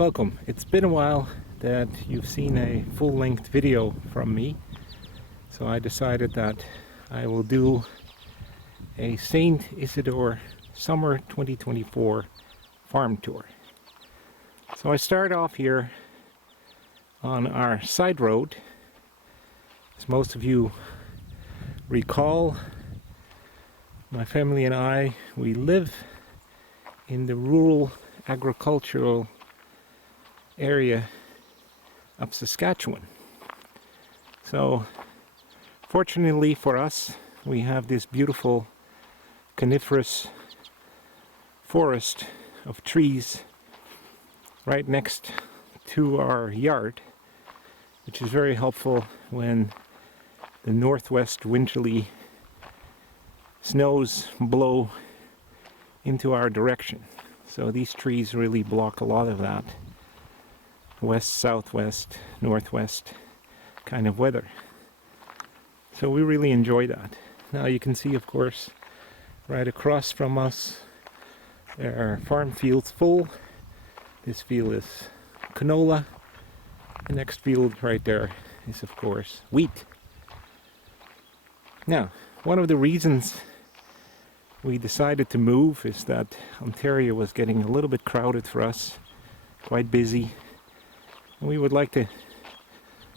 Welcome. It's been a while that you've seen a full-length video from me, so I decided that I will do a St. Isidore Summer 2024 farm tour. So I start off here on our side road. As most of you recall, my family and I, we live in the rural agricultural area of Saskatchewan. So fortunately for us, we have this beautiful coniferous forest of trees right next to our yard, which is very helpful when the northwest winterly snows blow into our direction. So these trees really block a lot of that west, southwest, northwest kind of weather. So we really enjoy that. Now you can see, of course, right across from us there are farm fields full. This field is canola. The next field right there is, of course, wheat. Now, one of the reasons we decided to move is that Ontario was getting a little bit crowded for us, quite busy. And we would like to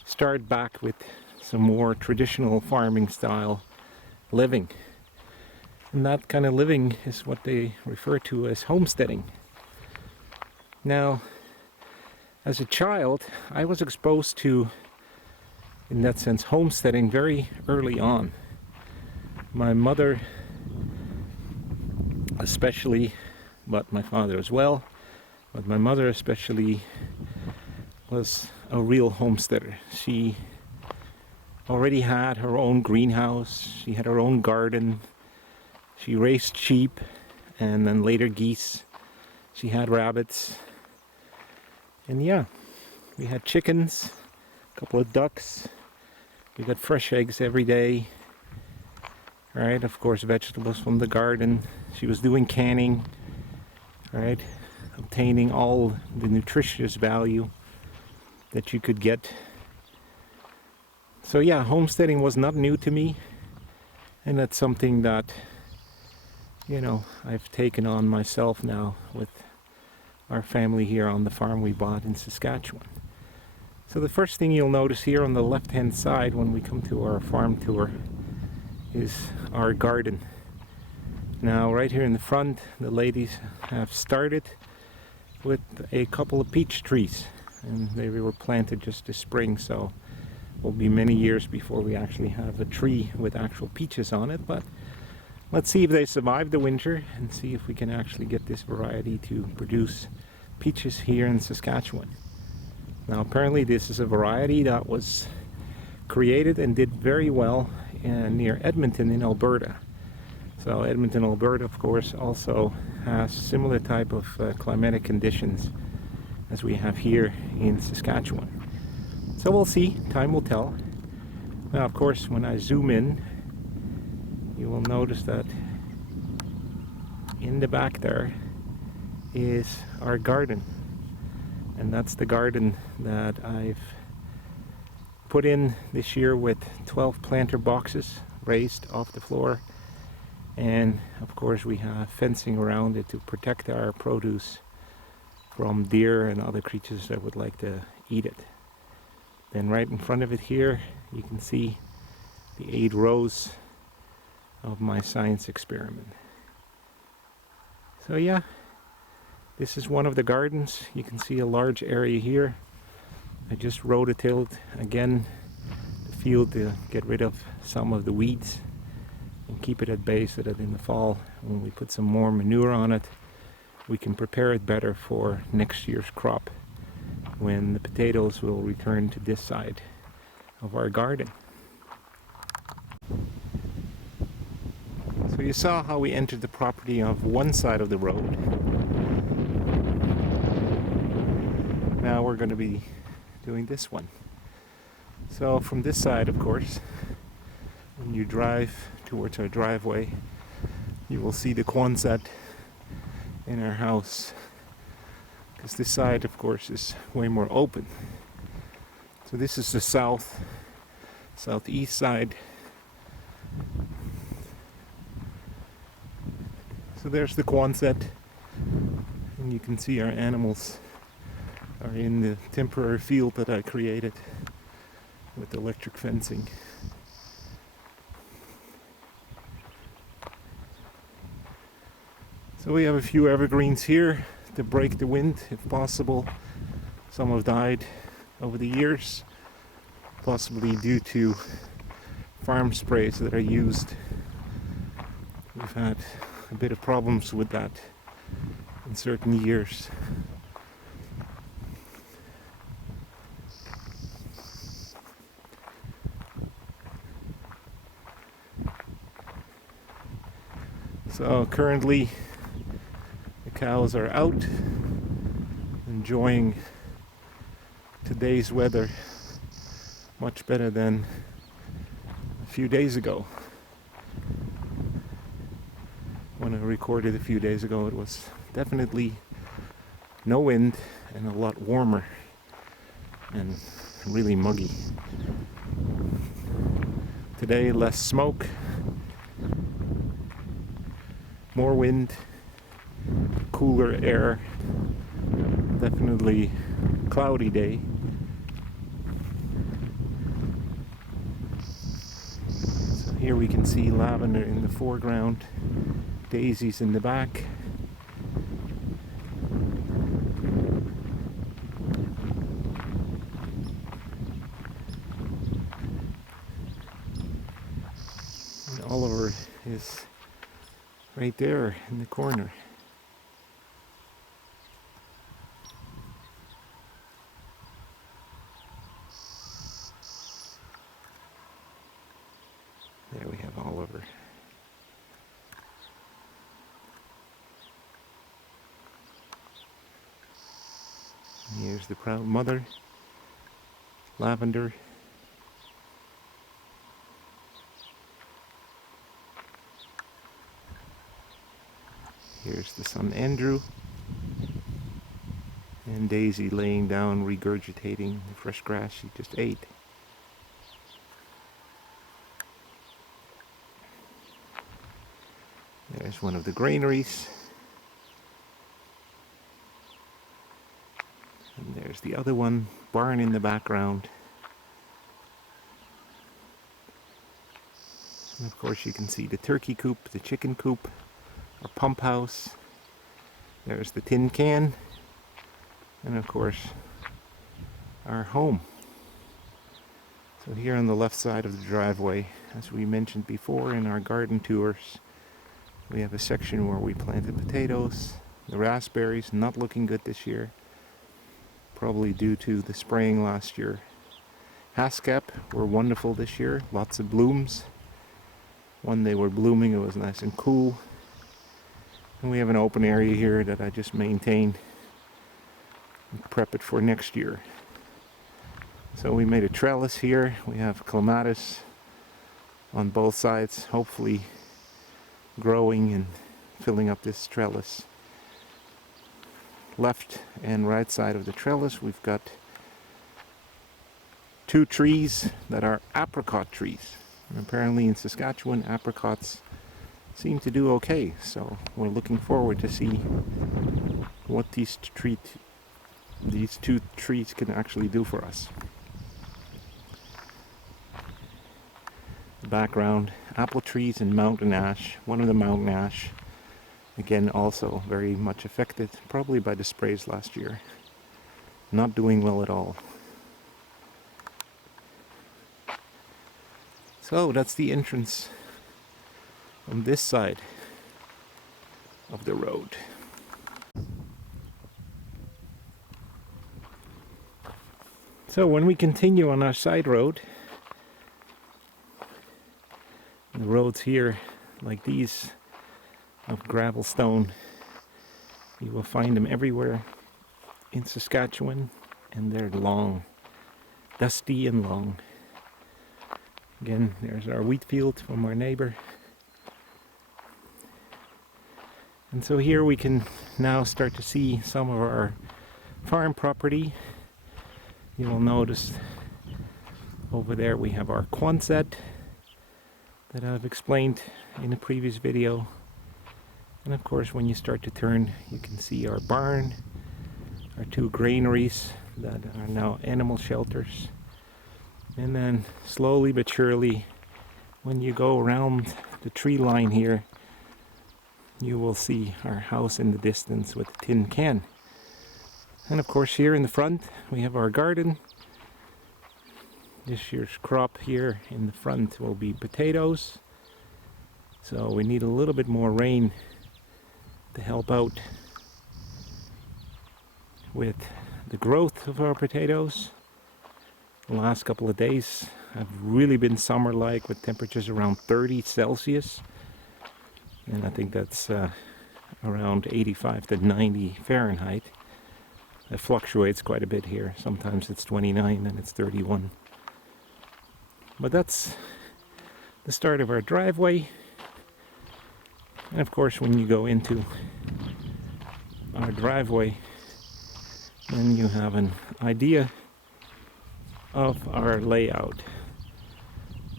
start back with some more traditional farming style living. And that kind of living is what they refer to as homesteading. Now, as a child, I was exposed to, in that sense, homesteading very early on. My mother especially, but my father as well, but my mother especially was a real homesteader. She already had her own greenhouse, she had her own garden, she raised sheep and then later geese, she had rabbits, and yeah, we had chickens, a couple of ducks, we got fresh eggs every day. Right, of course, vegetables from the garden. She was doing canning, right, obtaining all the nutritious value that you could get. So yeah, homesteading was not new to me, and that's something that, you know, I've taken on myself now with our family here on the farm we bought in Saskatchewan. So the first thing you'll notice here on the left-hand side when we come to our farm tour is our garden. Now right here in the front, the ladies have started with a couple of peach trees, and they were planted just this spring, so it will be many years before we actually have a tree with actual peaches on it. But let's see if they survive the winter and see if we can actually get this variety to produce peaches here in Saskatchewan. Now apparently this is a variety that was created and did very well near Edmonton in Alberta. So Edmonton, Alberta, of course, also has similar type of climatic conditions as we have here in Saskatchewan. So we'll see, time will tell. Now of course, when I zoom in, you will notice that in the back there is our garden, and that's the garden that I've put in this year with 12 planter boxes raised off the floor, and of course we have fencing around it to protect our produce from deer and other creatures that would like to eat it. Then right in front of it here you can see the 8 rows of my science experiment. So yeah, this is one of the gardens. You can see a large area here. I just rototilled again the field to get rid of some of the weeds and keep it at bay so that in the fall, when we put some more manure on it, we can prepare it better for next year's crop when the potatoes will return to this side of our garden. So you saw how we entered the property of one side of the road. Now we're going to be doing this one. So from this side, of course, when you drive towards our driveway, you will see the Quonset in our house because this side, of course, is way more open. So this is the southeast side. So there's the Quonset, and you can see our animals are in the temporary field that I created with electric fencing. So we have a few evergreens here to break the wind if possible. Some have died over the years, possibly due to farm sprays that are used. We've had a bit of problems with that in certain years. So currently the cows are out enjoying today's weather much better than a few days ago. When I recorded a few days ago, it was definitely no wind and a lot warmer and really muggy. Today, less smoke, more wind, cooler air, definitely cloudy day. So here we can see lavender in the foreground, daisies in the back. And Oliver is right there in the corner. There we have Oliver. And here's the proud mother, Lavender. Here's the son Andrew, and Daisy laying down regurgitating the fresh grass she just ate. There's one of the granaries, and there's the other one, barn in the background. And of course you can see the turkey coop, the chicken coop, our pump house. There's the tin can, and of course our home. So here on the left side of the driveway, as we mentioned before in our garden tours, we have a section where we planted potatoes. The raspberries not looking good this year, probably due to the spraying last year. Haskap were wonderful this year, lots of blooms. When they were blooming, it was nice and cool. And we have an open area here that I just maintain and prep it for next year. So we made a trellis here. We have clematis on both sides, hopefully growing and filling up this trellis. Left and right side of the trellis, we've got two trees that are apricot trees. And apparently in Saskatchewan, apricots seem to do okay, so we're looking forward to see what these two trees can actually do for us. The background, apple trees and mountain ash. One of the mountain ash, again, also very much affected, probably by the sprays last year. Not doing well at all. So that's the entrance on this side of the road. So when we continue on our side road, the roads here, like these, of gravel stone, you will find them everywhere in Saskatchewan, and they're long, dusty and long. Again, there's our wheat field from our neighbor. And so here we can now start to see some of our farm property, you will notice over there we have our Homestead that I've explained in a previous video. And of course, when you start to turn, you can see our barn, our two granaries that are now animal shelters. And then slowly but surely, when you go around the tree line here, you will see our house in the distance with a tin can. And of course, here in the front we have our garden. This year's crop here in the front will be potatoes. So we need a little bit more rain to help out with the growth of our potatoes. The last couple of days have really been summer-like, with temperatures around 30 Celsius. And I think that's around 85 to 90 Fahrenheit. It fluctuates quite a bit here. Sometimes it's 29 and it's 31. But that's the start of our driveway. And of course, when you go into our driveway, then you have an idea of our layout.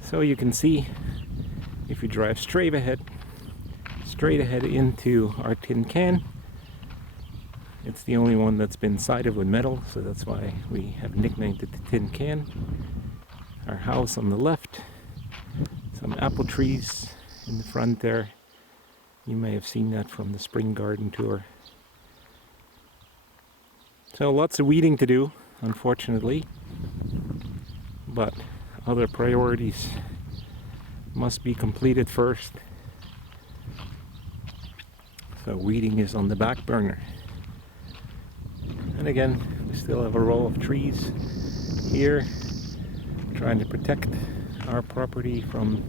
So you can see, if you drive straight ahead into our tin can, it's the only one that's been sided with metal, so that's why we have nicknamed it the tin can. Our house on the left, some apple trees in the front there. You may have seen that from the spring garden tour. So lots of weeding to do, unfortunately, but other priorities must be completed first. So weeding is on the back burner. And again, we still have a row of trees here, trying to protect our property from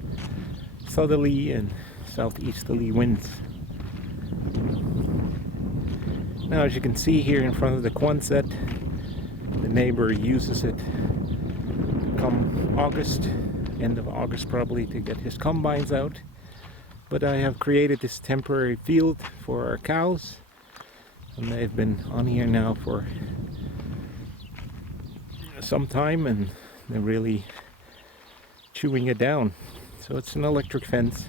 southerly and southeasterly winds. Now, as you can see here in front of the Quonset, the neighbor uses it come August, end of August probably, to get his combines out. But I have created this temporary field for our cows, and they've been on here now for some time, and they're really chewing it down. So it's an electric fence,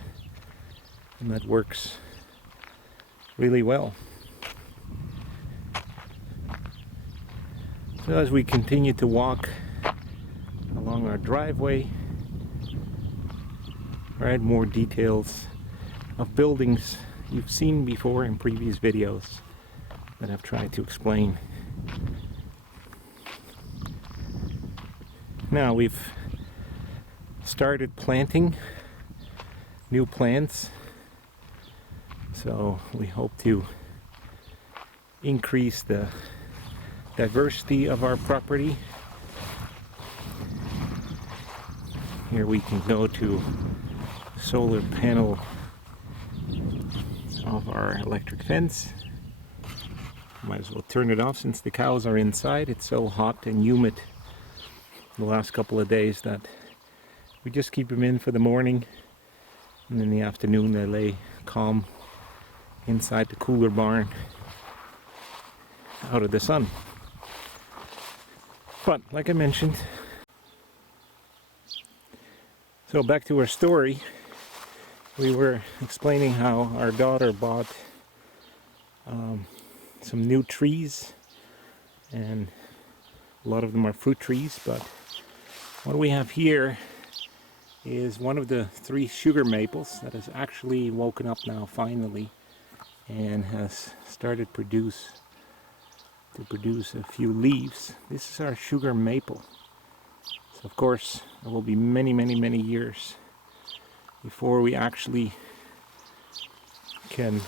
and that works really well. So as we continue to walk along our driveway, right, more details of buildings you've seen before in previous videos that I've tried to explain. Now we've started planting new plants, so we hope to increase the diversity of our property. Here we can go to solar panel of our electric fence. Might as well turn it off since the cows are inside. It's so hot and humid the last couple of days that we just keep them in for the morning, and in the afternoon they lay calm inside the cooler barn out of the sun. But like I mentioned, so back to our story, we were explaining how our daughter bought some new trees, and a lot of them are fruit trees, but what we have here is one of the 3 sugar maples that has actually woken up now finally and has started to produce a few leaves. This is our sugar maple. So of course it will be many years before we actually can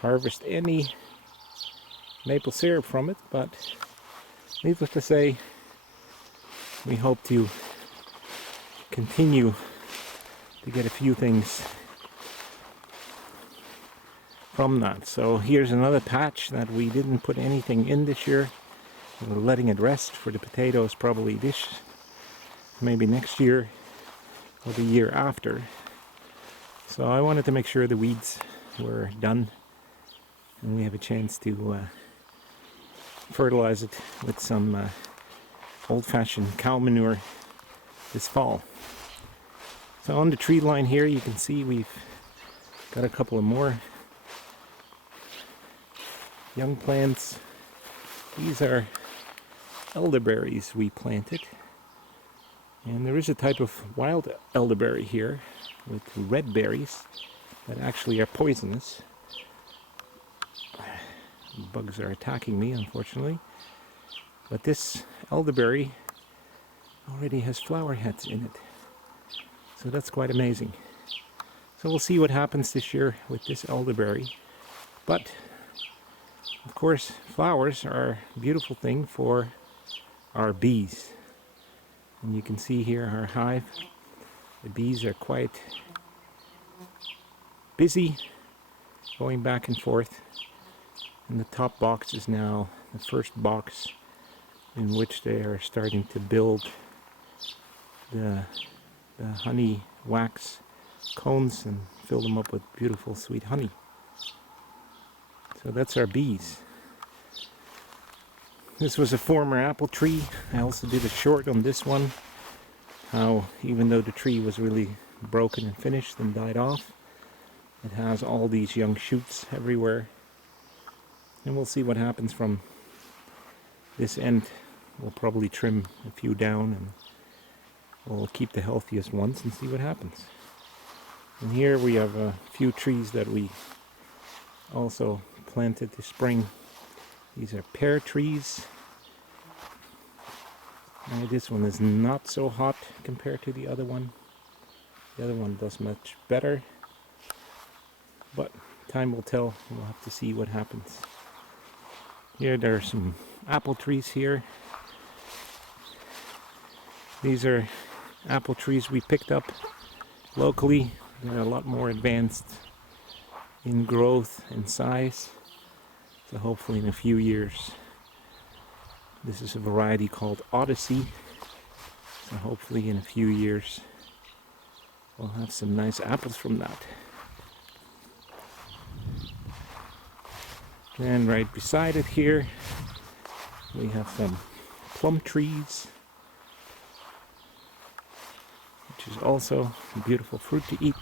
harvest any maple syrup from it, but needless to say, we hope to continue to get a few things from that. So here's another patch that we didn't put anything in this year. We're letting it rest for the potatoes, probably maybe next year or the year after. So I wanted to make sure the weeds were done and we have a chance to fertilize it with some old-fashioned cow manure this fall. So on the tree line here you can see we've got a couple of more young plants. These are elderberries we planted, and there is a type of wild elderberry here with red berries that actually are poisonous. Bugs are attacking me, unfortunately, but this elderberry already has flower heads in it, so that's quite amazing. So we'll see what happens this year with this elderberry. But of course, flowers are a beautiful thing for our bees. And you can see here our hive. The bees are quite busy going back and forth. And the top box is now the first box in which they are starting to build the honey wax cones and fill them up with beautiful sweet honey. So that's our bees. This was a former apple tree. I also did a short on this one, how even though the tree was really broken and finished and died off, it has all these young shoots everywhere. And we'll see what happens from this end. We'll probably trim a few down and we'll keep the healthiest ones and see what happens. And here we have a few trees that we also planted this spring. These are pear trees. Now this one is not so hot compared to the other one. The other one does much better, but time will tell. We'll have to see what happens. Here there are some apple trees here. These are apple trees we picked up locally. They're a lot more advanced in growth and size. So hopefully in a few years. This is a variety called Odyssey. So hopefully in a few years we'll have some nice apples from that. And right beside it here we have some plum trees, which is also a beautiful fruit to eat.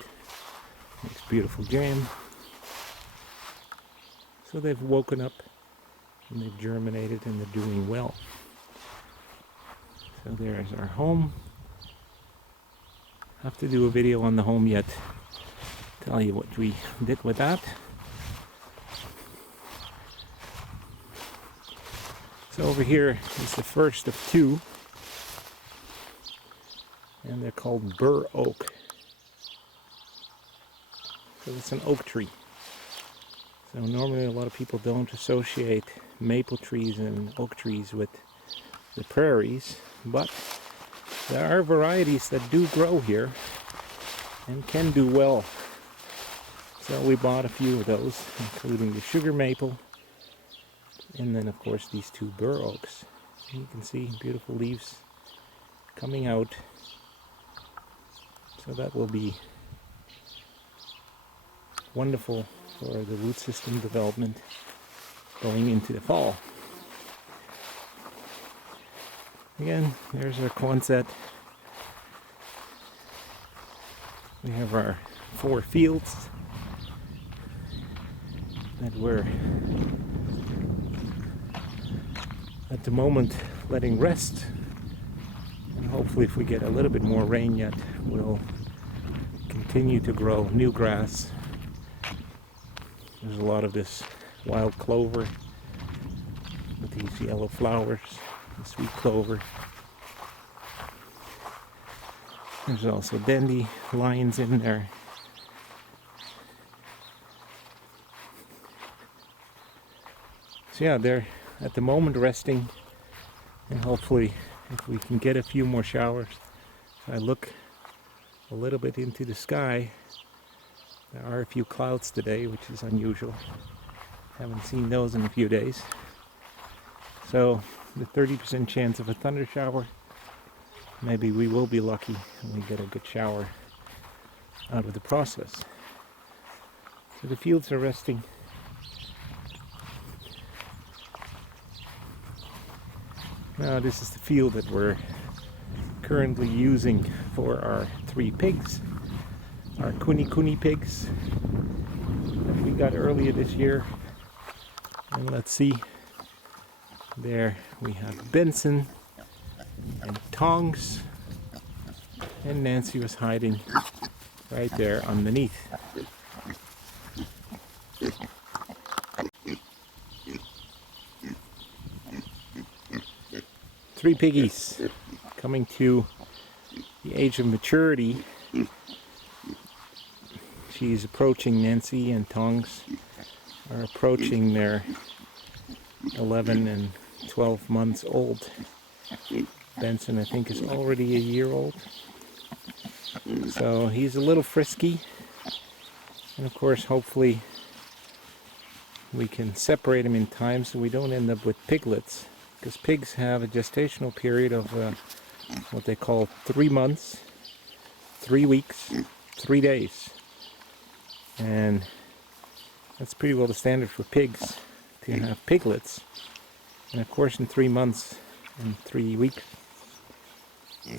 Makes beautiful jam. So they've woken up and they've germinated and they're doing well. So there's our home. Have to do a video on the home yet. Tell you what we did with that. So over here is the first of two. And they're called bur oak. So it's an oak tree. So normally a lot of people don't associate maple trees and oak trees with the prairies, but there are varieties that do grow here and can do well. So we bought a few of those, including the sugar maple, and then of course these two bur oaks. You can see beautiful leaves coming out. So that will be wonderful for the root system development going into the fall. Again, there's our Quonset. We have our 4 fields that we're at the moment letting rest, and hopefully if we get a little bit more rain yet, we'll continue to grow new grass. There's a lot of this wild clover with these yellow flowers, the sweet clover. There's also dandelions in there. So yeah, they're at the moment resting, and hopefully if we can get a few more showers. If I look a little bit into the sky, there are a few clouds today, which is unusual. Haven't seen those in a few days. So the 30% chance of a thunder shower, maybe we will be lucky and we get a good shower out of the process. So the fields are resting. Now this is the field that we're currently using for our 3 pigs, our kuni pigs that we got earlier this year. And let's see, there we have Benson and Tongs, and Nancy was hiding right there underneath. Three piggies coming to the age of maturity. She's approaching, Nancy and Tongs are approaching their 11 and 12 months old. Benson, I think, is already a year old. So he's a little frisky. And of course, hopefully we can separate him in time so we don't end up with piglets. Because pigs have a gestational period of what they call 3 months, 3 weeks, 3 days. And that's pretty well the standard for pigs to have piglets. And of course in 3 months and 3 weeks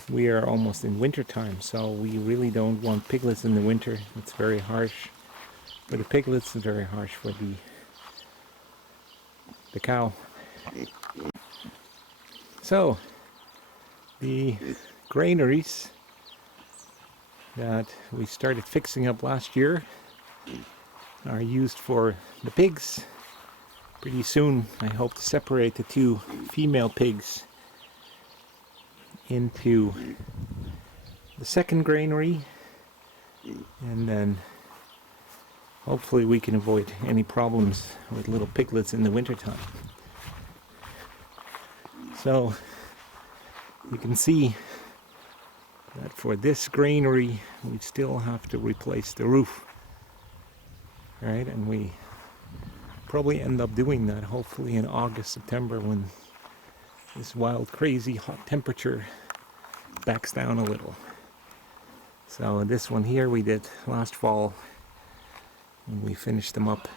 we are almost in winter time, so we really don't want piglets in the winter. It's very harsh for the piglets and very harsh for the cow. So the granaries that we started fixing up last year are used for the pigs. Pretty soon I hope to separate the 2 female pigs into the second granary, and then hopefully we can avoid any problems with little piglets in the wintertime. So you can see that for this granary we still have to replace the roof, right? And we probably end up doing that hopefully in August, September, when this wild, crazy hot temperature backs down a little. So this one here we did last fall when we finished them up.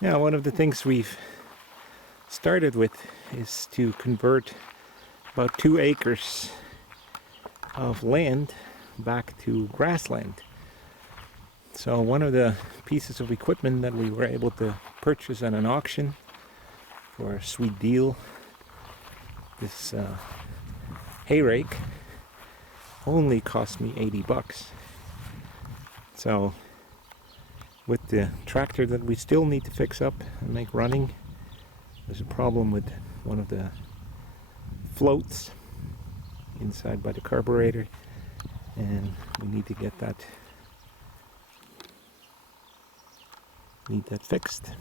Now, one of the things we've started with is to convert about 2 acres of land back to grassland. So one of the pieces of equipment that we were able to purchase at an auction for a sweet deal, this hay rake, only cost me $80. So with the tractor that we still need to fix up and make running, there's a problem with one of the floats inside by the carburetor, and we need to get that fixed.